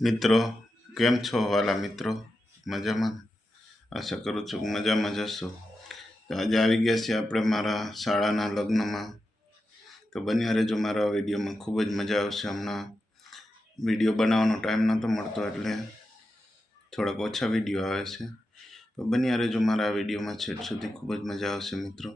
મિત્રો કેમ છો વાલા મિત્રો? મજામાં? આશા કરું છું કે મજામાં જ હશો. તો આજે આવી ગયા છીએ આપણે મારા શાળાના લગ્નમાં. તો બન્યા રહેજો મારા વિડીયોમાં, ખૂબ જ મજા આવશે. હમણાં વિડીયો બનાવવાનો ટાઈમ નહોતો મળતો એટલે થોડાક ઓછા વિડીયો આવે છે. તો બન્યા રહેજો મારા વિડીયોમાં છેક સુધી, ખૂબ જ મજા આવશે મિત્રો.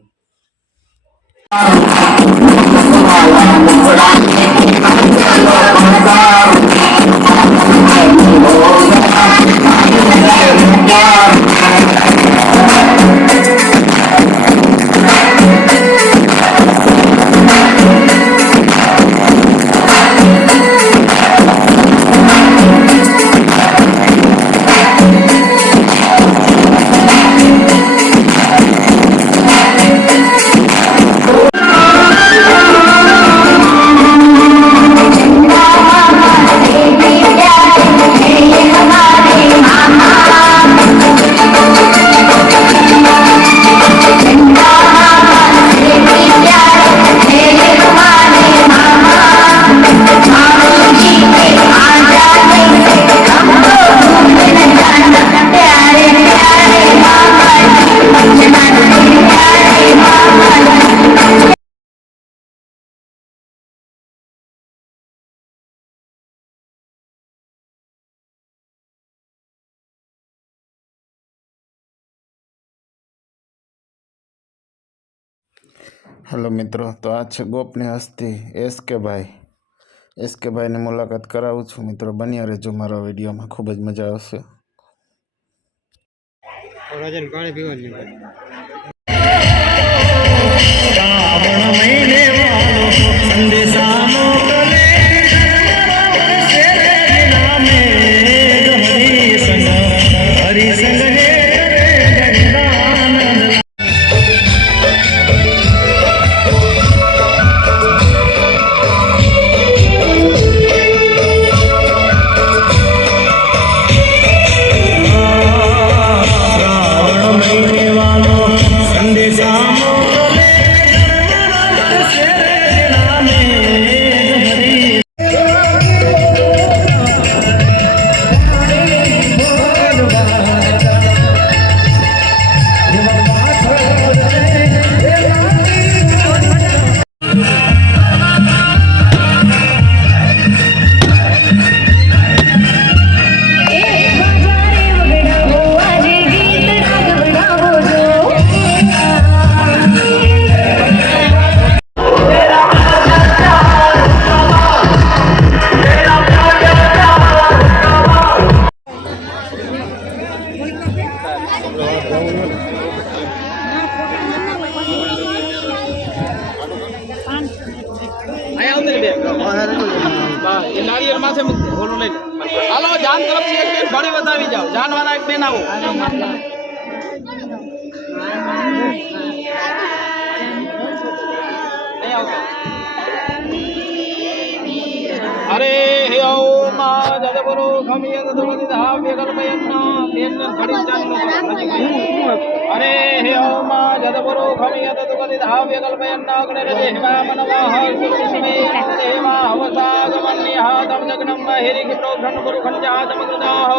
હેલો મિત્રો, તો આ છે ગોપની હસ્તી એસકે ભાઈની મુલાકાત કરાવું છું મિત્રો. બન્યા રહેજો મારા વિડીયોમાં, ખૂબ જ મજા આવશે. પાણી પીવાનું नारियल माथे मुकते बोलो ले हालो जान तरफ से एक बेन बड़ी बतावी जाओ जान वाला एक बेन आओ नहीं आओ अरे हे ओ मा जद बोलो खमिय तो बदी धाव्य कल्पयन्ना बेन बड़ी जान अरे हे ओ मा जद बोलो खमिय तो बदी धाव्य कल्पयन्ना गणे रे हेवा मनवाह सुरस्मे देवा हवसागमन्यहातं जगनं महिरिक प्रोघ्रन गुरुखञ्जातमकृताः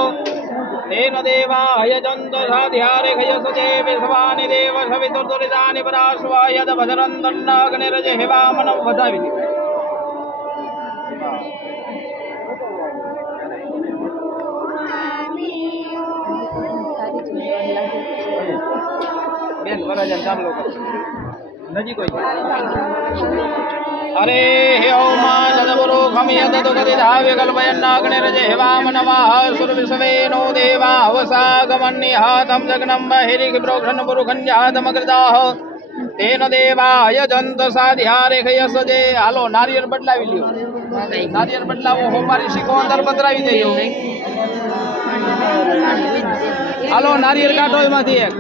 तेन देवाय जन्त साध्यारे खयसुजे विश्वानि देव सवितुर्दुरितानि पराश्वायद भजरन्दन्नाग्निरज हेवा मनव वदावि बेन वराजन काम लोग नजी कोई अरे हे ओमा जदबुरो खमियद दुगदि धाव्य कल्पयन्नाग्निरज हेवामनवाः सुरविश्वेनो देवा हवसागमन्यहातं जगनं महिरिक प्रोघ्रन गुरुखञ्जातमकृताः तेन देवाय जन्त साध्यारे खयसजे हालो नारियल बदलावी ल्यो नारियल बदलावो होमारी शिको अंदर पधरावी देयो हालो नारियल काढो एमांथी एक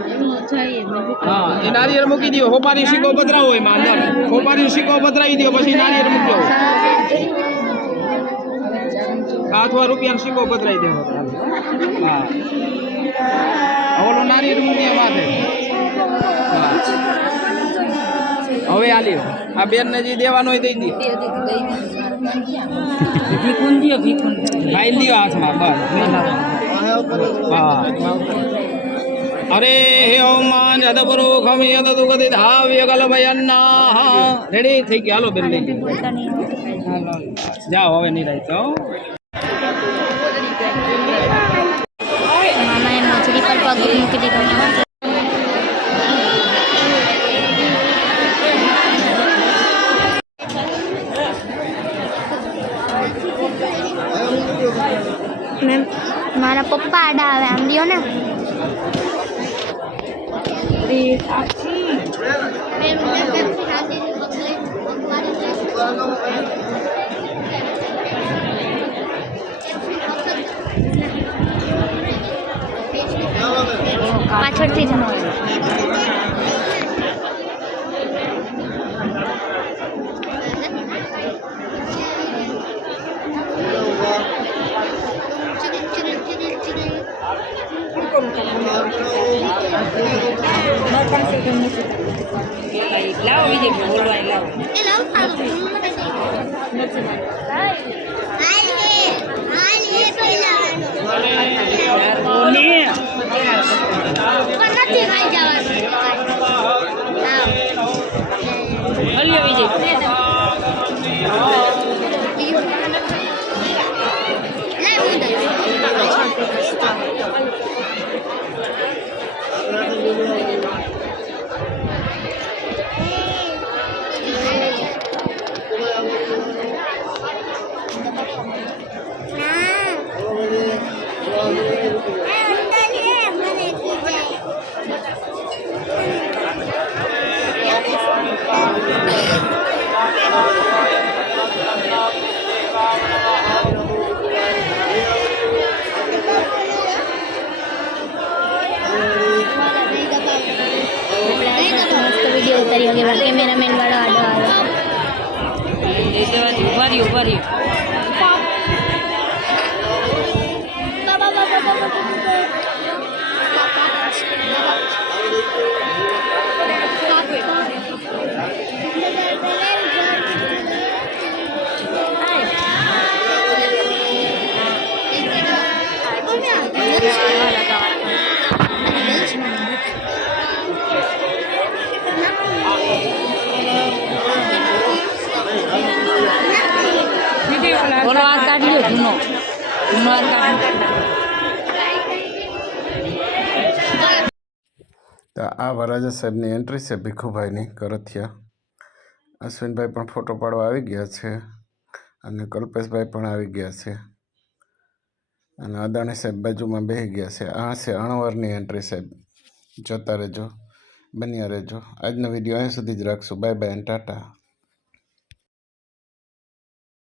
हाँ ये नारियल मूकी दियो होपारी शिको पधरावो एमां अंदर होपारी शिको पधरावी दियो पछी नारियल मूक्यो अथवा रुपया शिको पधरावी देवो हाँ ओलो नारियल मूकी माथे હવે આલ્યો આ બેન ને જે દેવાનો હોય દઈ દે ભીખુન દિયો ભીખુન ફાઇલ લ્યો હાથમાં બસ અરે હે ઓમ માં જદપરો ખમી યદ દુગતિ ધાવ્ય કલ્પયન્ના રેડી થઈ ગયા હાલો બેન લઈ જાઓ હવે નહીં રહી તો મામાએ મોજડી પર પગ મૂકી દીધો મેમ મારા પપ્પા આડા આવે આમ લ્યો ને પાછળથી જ લાવો બીજે બોલવાની લાવો હલ્યો વિજય વિડીયો ઉતારી વગેરે કેમેરામેન વાળો આડો આવ્યો ઉભા રહ્યો બોલો આ કાઢ લ્યો જૂનો આ કાઢ તો આ વરાજા સાહેબની એન્ટ્રી છે ભીખુભાઈની કરથિયા. અશ્વિનભાઈ પણ ફોટો પાડવા આવી ગયા છે અને કલ્પેશભાઈ પણ આવી ગયા છે અને અદાણી સાહેબ બાજુમાં બેસી ગયા છે. આ છે અણવરની એન્ટ્રી સાહેબ. જોતા રહેજો, બન્યા રહેજો. આજનો વિડીયો અહીં સુધી જ રાખશું. બાય બાય અને ટાટા.